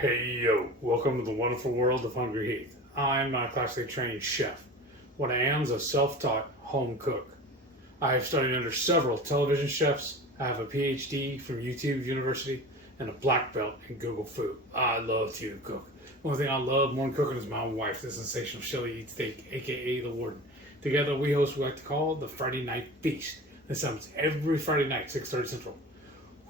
Hey yo, welcome to the wonderful world of Hungry Heath. I'm not a classically trained chef. What I am is a self-taught home cook. I have studied under several television chefs. I have a PhD from YouTube University and a black belt in Google Food. I love to cook. The only thing I love more than cooking is my wife, the sensational Shelly Eats Steak, aka the Warden. Together we host what we like to call the Friday Night Feast. This happens every Friday night, 6:30 Central.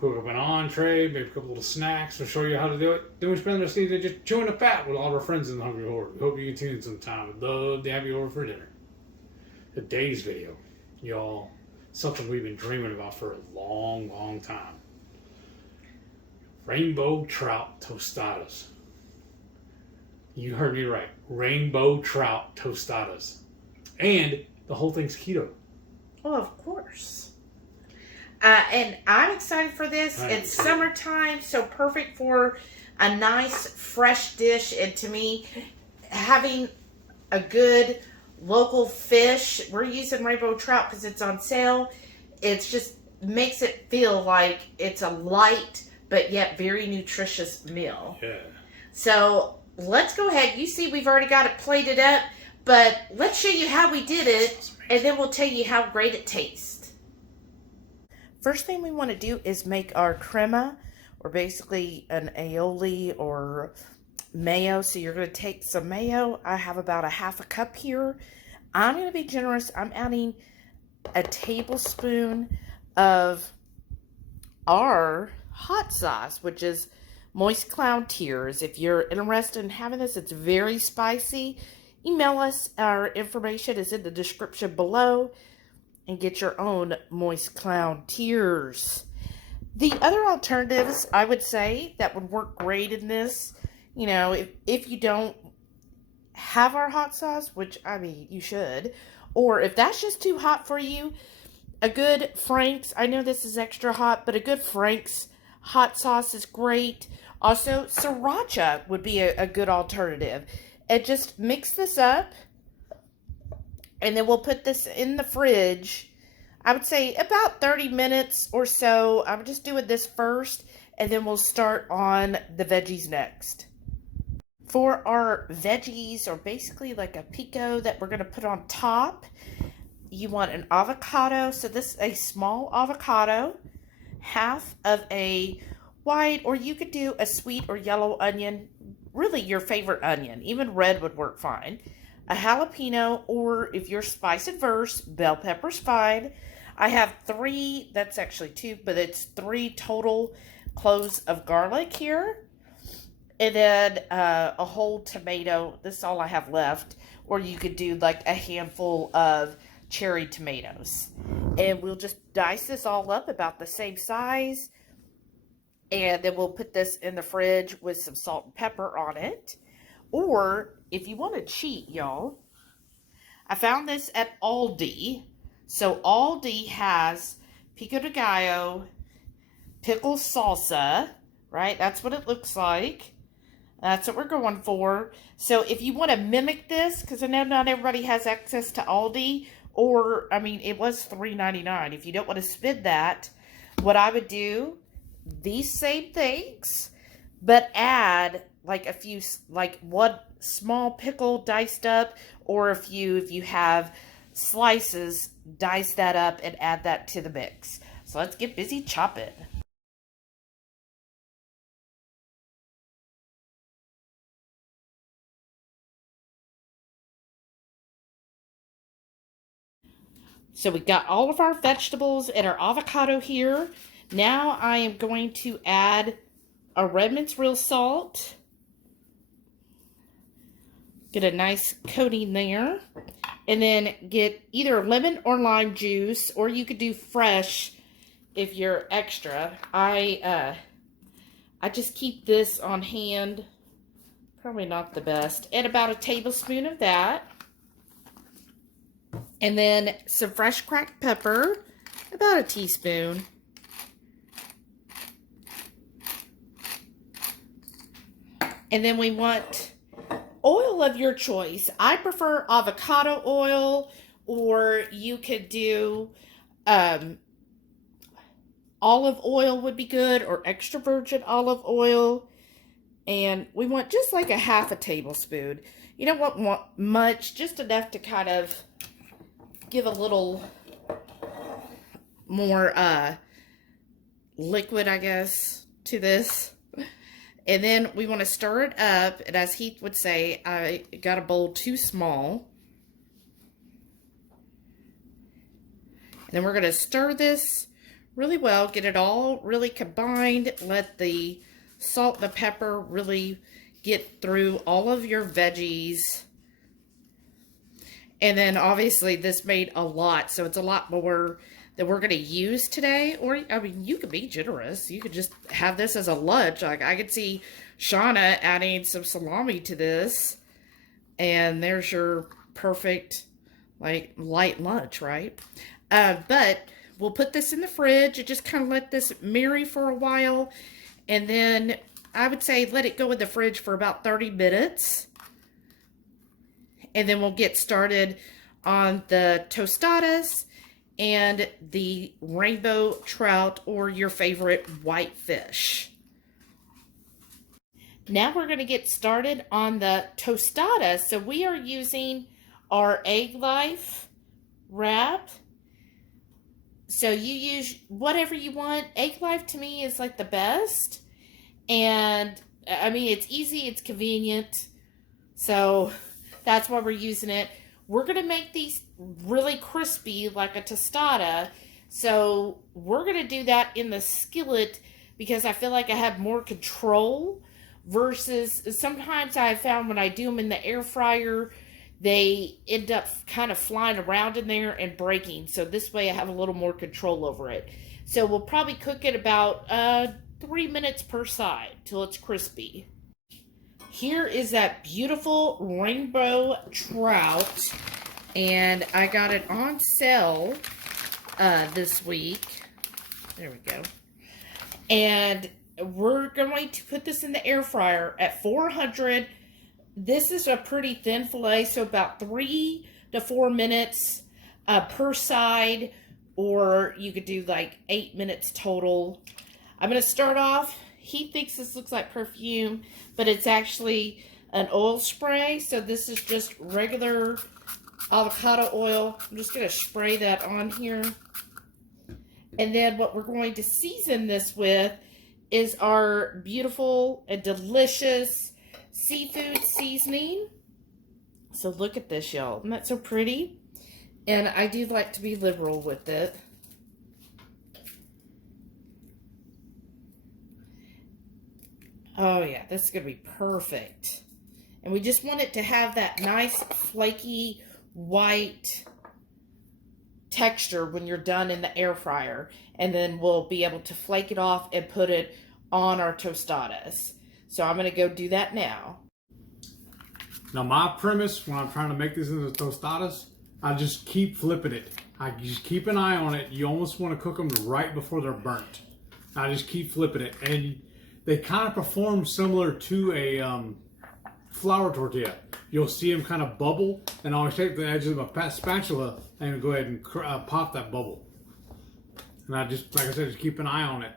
Cook up an entree, maybe a couple little snacks. We'll show you how to do it. Then we spend the rest of the day just chewing the fat with all of our friends in the Hungry Horde. We hope you can tune in sometime. We'd love to have you over for dinner. Today's video, y'all, something we've been dreaming about for a long, long time. Rainbow Trout Tostadas. You heard me right. Rainbow Trout Tostadas. And the whole thing's keto. Well, of course. And I'm excited for this. It's summertime, so perfect for a nice, fresh dish. And to me, having a good local fish, we're using rainbow trout because it's on sale. It just makes it feel like it's a light, but yet very nutritious meal. Yeah. So let's go ahead. You see we've already got it plated up, but let's show you how we did it, and then we'll tell you how great it tastes. First thing we want to do is make our crema, or basically an aioli or mayo. So you're going to take some mayo. I have about a half a cup here. I'm going to be generous. I'm adding a tablespoon of our hot sauce, which is Moist Clown Tears. If you're interested in having this, it's very spicy. Email us. Our information is in the description below. And get your own Moist Clown Tears. The other alternatives, I would say, that would work great in this, you know, if you don't have our hot sauce, which, I mean, you should, or if that's just too hot for you, a good Frank's, I know this is extra hot, but a good Frank's hot sauce is great. Also, Sriracha would be a good alternative. And just mix this up. And then we'll put this in the fridge, I would say about 30 minutes or so. I'm just doing this first, and then we'll start on the veggies next. For our veggies, or basically like a pico that we're going to put on top, you want an avocado. So this is a small avocado, half of a white, or you could do a sweet or yellow onion, really your favorite onion. Even red would work fine. A jalapeno, or if you're spice adverse, bell pepper's fine. I have 3, that's actually 2, but it's 3 total cloves of garlic here. And then a whole tomato. This is all I have left. Or you could do like a handful of cherry tomatoes. And we'll just dice this all up about the same size. And then we'll put this in the fridge with some salt and pepper on it. Or, if you want to cheat, y'all, I found this at Aldi. So, Aldi has pico de gallo, pickle salsa, right? That's what it looks like. That's what we're going for. So, if you want to mimic this, because I know not everybody has access to Aldi, or, I mean, it was $3.99. If you don't want to spend that, what I would do, these same things, but add like a few, like one small pickle diced up, or if you have slices, dice that up and add that to the mix. So let's get busy chopping. So we got all of our vegetables and our avocado here. Now I am going to add a Redmond's real salt. Get a nice coating there. And then get either lemon or lime juice, or you could do fresh if you're extra. I just keep this on hand. Probably not the best. And about a tablespoon of that. And then some fresh cracked pepper. About a teaspoon. And then we want oil of your choice. I prefer avocado oil, or you could do olive oil would be good, or extra virgin olive oil. And we want just like a half a tablespoon. You don't want much, just enough to kind of give a little more liquid, I guess, to this. And then we want to stir it up. And as Heath would say, I got a bowl too small. And then we're going to stir this really well, get it all really combined, let the salt and the pepper really get through all of your veggies. And then obviously this made a lot, so it's a lot more that we're going to use today. Or, I mean, you could be generous. You could just have this as a lunch. Like, I could see Shauna adding some salami to this. And there's your perfect, like, light lunch, right? But we'll put this in the fridge and just kind of let this marry for a while. And then I would say let it go in the fridge for about 30 minutes. And then we'll get started on the tostadas and the rainbow trout or your favorite white fish. Now we're going to get started on the tostadas. So we are using our Egglife wrap. So you use whatever you want. Egglife to me is like the best. And I mean, it's easy, it's convenient. So that's why we're using it. We're going to make these really crispy like a tostada. So we're going to do that in the skillet because I feel like I have more control versus sometimes I have found when I do them in the air fryer, they end up kind of flying around in there and breaking. So this way I have a little more control over it. So we'll probably cook it about 3 minutes per side till it's crispy. Here is that beautiful rainbow trout. And I got it on sale this week. There we go. And we're going to put this in the air fryer at 400. This is a pretty thin fillet, so about 3 to 4 minutes per side, or you could do like 8 minutes total. I'm going to start off. He thinks this looks like perfume, but it's actually an oil spray. So this is just regular avocado oil. I'm just going to spray that on here. And then what we're going to season this with is our beautiful and delicious seafood seasoning. So look at this, y'all. Isn't that so pretty? And I do like to be liberal with it. Oh yeah, this is going to be perfect. And we just want it to have that nice flaky white texture when you're done in the air fryer. And then we'll be able to flake it off and put it on our tostadas. So I'm going to go do that now. Now my premise when I'm trying to make this into tostadas, I just keep flipping it. I just keep an eye on it. You almost want to cook them right before they're burnt. I just keep flipping it. And they kind of perform similar to a flour tortilla. You'll see them kind of bubble, and I'll take the edge of my spatula and go ahead and pop that bubble. And I just, like I said, just keep an eye on it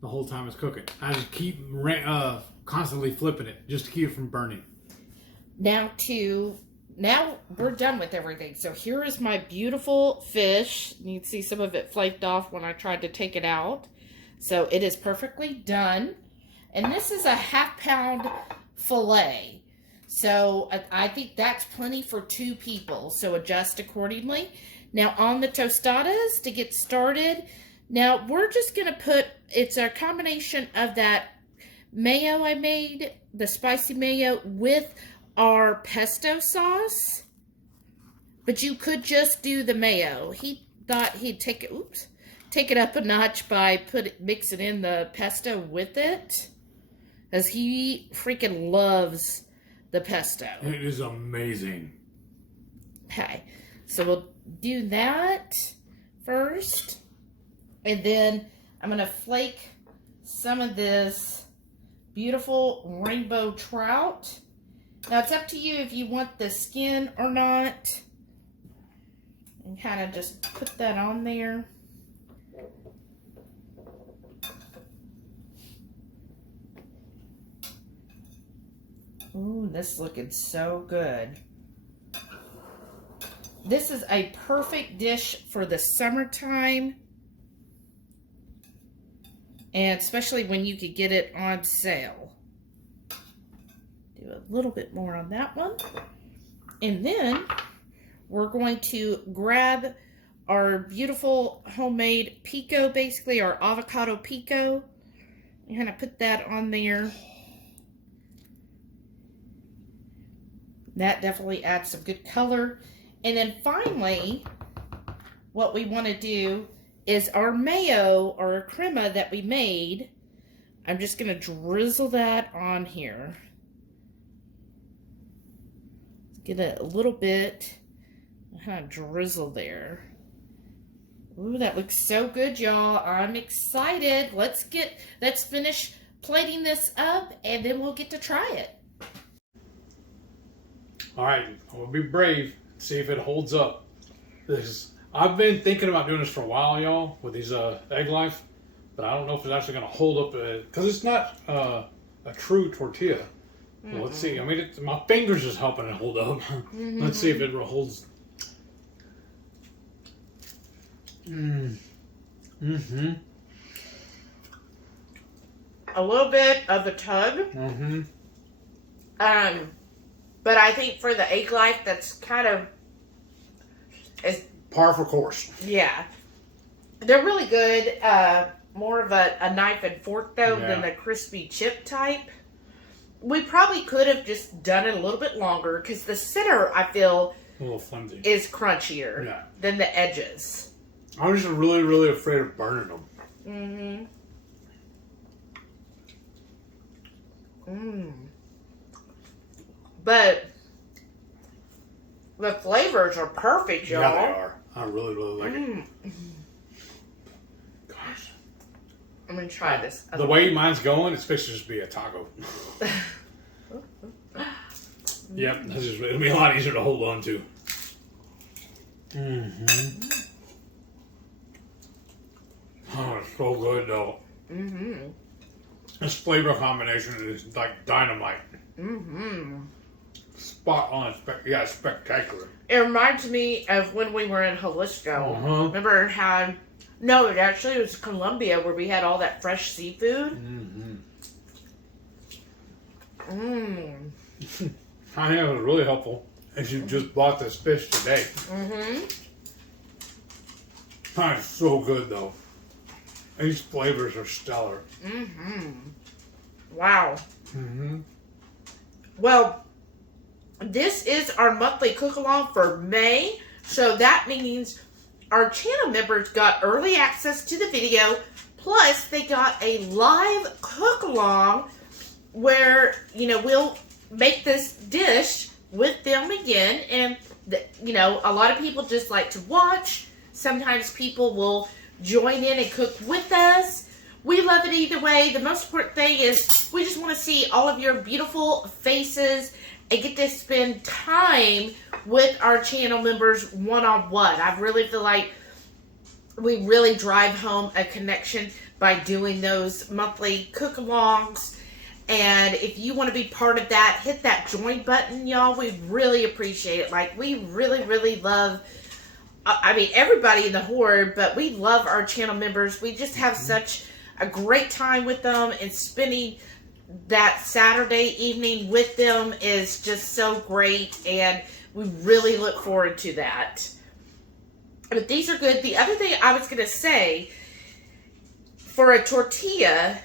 the whole time it's cooking. I just keep constantly flipping it just to keep it from burning. Now we're done with everything. So here is my beautiful fish. You can see some of it flaked off when I tried to take it out. So it is perfectly done. And this is a half-pound fillet. So I think that's plenty for 2 people. So adjust accordingly. Now on the tostadas to get started. Now we're just going to put, it's a combination of that mayo I made, the spicy mayo with our pesto sauce. But you could just do the mayo. He thought he'd take it up a notch by mixing in the pesto with it. Because he freaking loves the pesto. It is amazing. Okay, so we'll do that first. And then I'm going to flake some of this beautiful rainbow trout. Now it's up to you if you want the skin or not. And kind of just put that on there. Ooh, this is looking so good. This is a perfect dish for the summertime. And especially when you could get it on sale. Do a little bit more on that one. And then we're going to grab our beautiful homemade pico, basically our avocado pico. And kind of put that on there. That definitely adds some good color. And then finally, what we want to do is our mayo or our crema that we made. I'm just going to drizzle that on here. Get a little bit, kind of drizzle there. Ooh, that looks so good, y'all. I'm excited. Let's finish plating this up, and then we'll get to try it. All right, I'm gonna be brave. See if it holds up. I've been thinking about doing this for a while, y'all, with these Egglife, but I don't know if it's actually gonna hold up because it's not a true tortilla. Well, let's see. I mean, my fingers is helping it hold up. Let's see if it holds. A little bit of a tug. But I think for the Egglife, that's kind of is par for course. Yeah, they're really good. More of a knife and fork though than the crispy chip type. We probably could have just done it a little bit longer because the center, I feel, a little flimsy, is crunchier than the edges. I'm just really, really afraid of burning them. But the flavors are perfect, y'all. Yeah, they are. I really, really like it. Gosh. I'm going to try this. The way mine's going, it's supposed to just be a taco. Yep, it'll be a lot easier to hold on to. Oh, it's so good, though. This flavor combination is like dynamite. Spot on. Spectacular. It reminds me of when we were in Jalisco. Remember how... No, it actually was Colombia where we had all that fresh seafood. I think it was really helpful if you just bought this fish today. That's so good, though. These flavors are stellar. Wow. Well, this is our monthly cook-along for May. So that means our channel members got early access to the video. Plus, they got a live cook-along where, you know, we'll make this dish with them again. And, you know, a lot of people just like to watch. Sometimes people will join in and cook with us. We love it either way. The most important thing is we just want to see all of your beautiful faces and get to spend time with our channel members one-on-one. I really feel like we really drive home a connection by doing those monthly cook-alongs. And if you want to be part of that, hit that join button, y'all. We really appreciate it. Like, we really, really love... I mean, everybody in the Horde, but we love our channel members. We just have such a great time with them, and spending that Saturday evening with them is just so great, and we really look forward to that. But these are good. The other thing I was going to say, for a tortilla,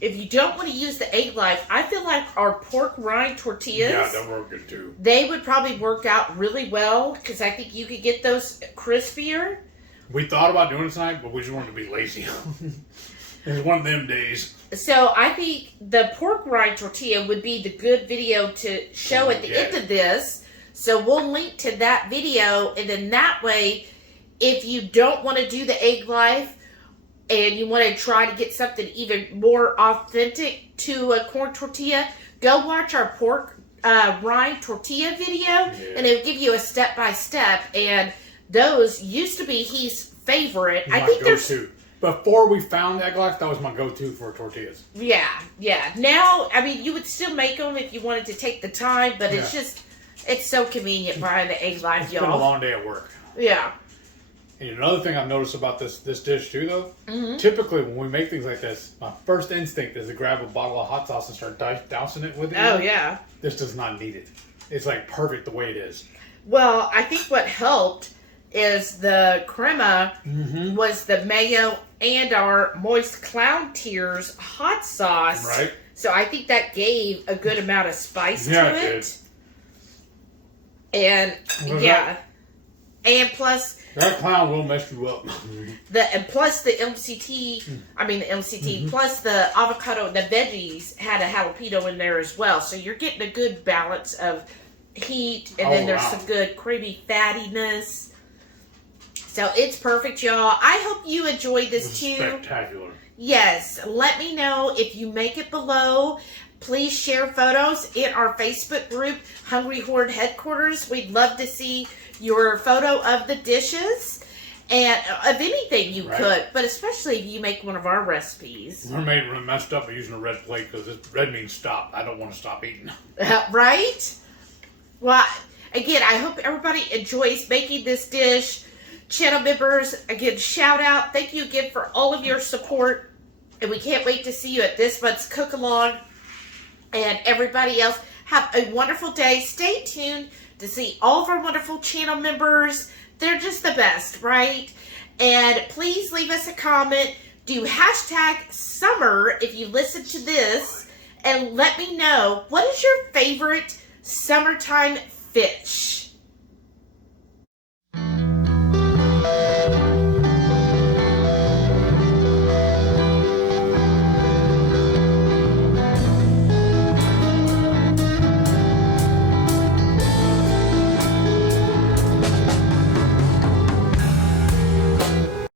if you don't want to use the Egglife, I feel like our pork rind tortillas, yeah, they'll work good too. They would probably work out really well because I think you could get those crispier. We thought about doing it tonight, but we just wanted to be lazy. It was one of them days. So I think the pork rind tortilla would be the good video to show at the end of this. So we'll link to that video, and then that way, if you don't want to do the Egglife and you want to try to get something even more authentic to a corn tortilla, go watch our pork rind tortilla video, and it'll give you a step-by-step. And those used to be Heath's favorite. I think before we found Egglife, that was my go-to for tortillas. Yeah, yeah. Now, I mean, you would still make them if you wanted to take the time, but it's just, it's so convenient buying the Egglife, It's y'all. been a long day at work. Yeah. And another thing I've noticed about this dish too, though, typically when we make things like this, my first instinct is to grab a bottle of hot sauce and start dousing it with it. Oh, yeah. This does not need it. It's like perfect the way it is. Well, I think what helped is the crema was the mayo and our moist clown tears hot sauce. Right. So I think that gave a good amount of spice to Yeah, it. And and plus that clown will mess you up. plus the MCT, plus the avocado, the veggies had a jalapeno in there as well. So you're getting a good balance of heat, and then there's some good creamy fattiness. So it's perfect, y'all. I hope you enjoyed this too. Spectacular. Yes, let me know if you make it below. Please share photos in our Facebook group, Hungry Horde Headquarters. We'd love to see your photo of the dishes and of anything you cook, but especially if you make one of our recipes. We're messed up by using a red plate because red means stop. I don't want to stop eating. Right? Well, again, I hope everybody enjoys making this dish. Channel members, again, shout out. Thank you again for all of your support. And we can't wait to see you at this month's cook-along. And everybody else, have a wonderful day. Stay tuned to see all of our wonderful channel members. They're just the best, right? And please leave us a comment. Do #summer if you listen to this. And let me know, what is your favorite summertime fish?